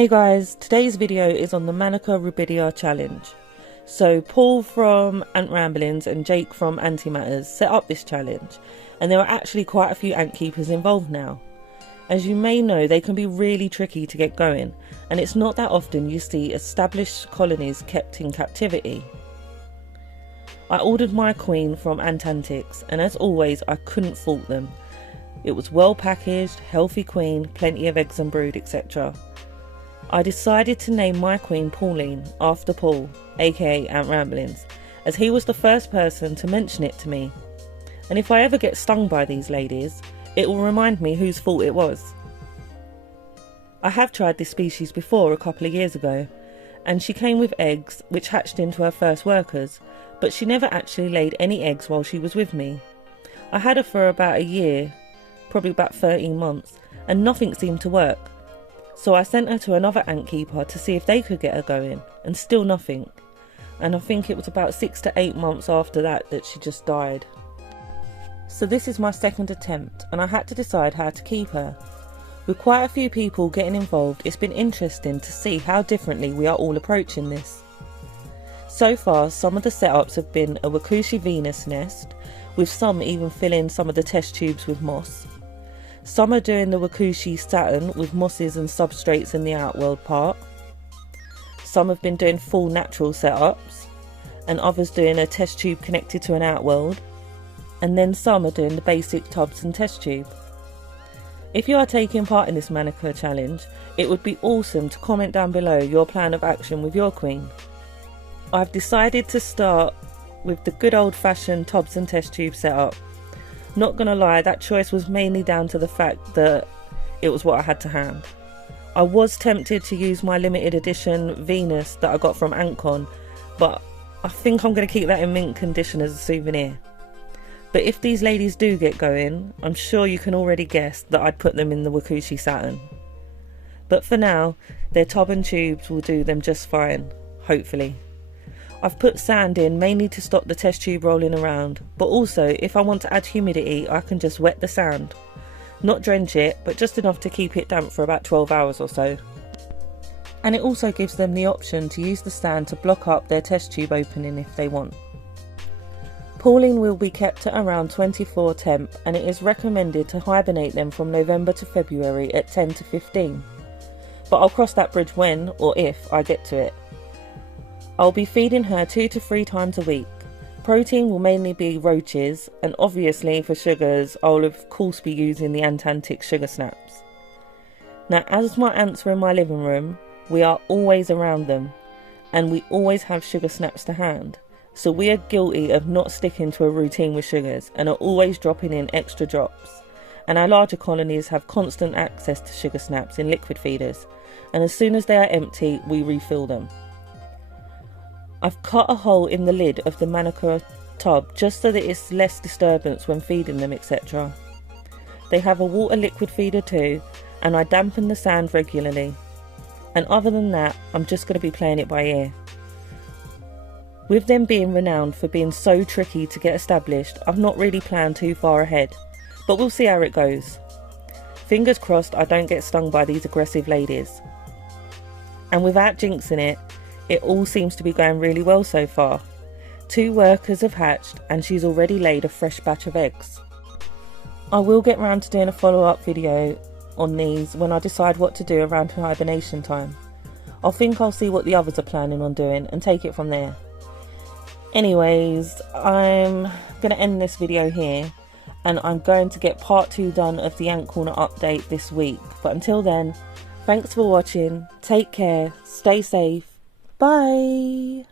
Hey guys, today's video is on the Manica Rubida challenge. So Paul from Ant Ramblings and Jake from Antimatters set up this challenge, and there are actually quite a few ant keepers involved now. As you may know, they can be really tricky to get going, and it's not that often you see established colonies kept in captivity. I ordered my queen from Antiques, and as always I couldn't fault them. It was well packaged, healthy queen, plenty of eggs and brood, etc. I decided to name my queen Pauline after Paul, aka Ant Ramblings, as he was the first person to mention it to me. And if I ever get stung by these ladies, it will remind me whose fault it was. I have tried this species before a couple of years ago, and she came with eggs which hatched into her first workers, but she never actually laid any eggs while she was with me. I had her for about a year, probably about 13 months, and nothing seemed to work. So I sent her to another ant keeper to see if they could get her going, and still nothing. And I think it was about 6 to 8 months after that she just died. So this is my second attempt, and I had to decide how to keep her. With quite a few people getting involved, it's been interesting to see how differently we are all approaching this. So far, some of the setups have been a Wakushi Venus nest, with some even filling some of the test tubes with moss. Some are doing the Wakushi Saturn with mosses and substrates in the outworld part. Some have been doing full natural setups, and others doing a test tube connected to an outworld. And then some are doing the basic tubs and test tube. If you are taking part in this Manica challenge, it would be awesome to comment down below your plan of action with your queen. I've decided to start with the good old-fashioned tubs and test tube setup. Not gonna lie, that choice was mainly down to the fact that it was what I had to hand. I was tempted to use my limited edition Venus that I got from AntCon, but I think I'm gonna keep that in mint condition as a souvenir. But if these ladies do get going, I'm sure you can already guess that I'd put them in the Wakushi Saturn. But for now, their tub and tubes will do them just fine, hopefully. I've put sand in mainly to stop the test tube rolling around, but also if I want to add humidity I can just wet the sand. Not drench it, but just enough to keep it damp for about 12 hours or so. And it also gives them the option to use the sand to block up their test tube opening if they want. Pauline will be kept at around 24 temp, and it is recommended to hibernate them from November to February at 10 to 15. But I'll cross that bridge when, or if, I get to it. I'll be feeding her 2 to 3 times a week. Protein will mainly be roaches, and obviously for sugars I'll of course be using the Antantic sugar snaps. Now, as my ants are in my living room, we are always around them, and we always have sugar snaps to hand, so we are guilty of not sticking to a routine with sugars and are always dropping in extra drops. And our larger colonies have constant access to sugar snaps in liquid feeders, and as soon as they are empty we refill them. I've cut a hole in the lid of the Manica tub just so that it's less disturbance when feeding them, etc. They have a water liquid feeder too, and I dampen the sand regularly. And other than that, I'm just going to be playing it by ear. With them being renowned for being so tricky to get established, I've not really planned too far ahead, but we'll see how it goes. Fingers crossed I don't get stung by these aggressive ladies. And without jinxing it, it all seems to be going really well so far. 2 workers have hatched and she's already laid a fresh batch of eggs. I will get round to doing a follow-up video on these when I decide what to do around hibernation time. I'll see what the others are planning on doing and take it from there. Anyways, I'm going to end this video here, and I'm going to get part 2 done of the Ant Corner update this week. But until then, thanks for watching, take care, stay safe. Bye!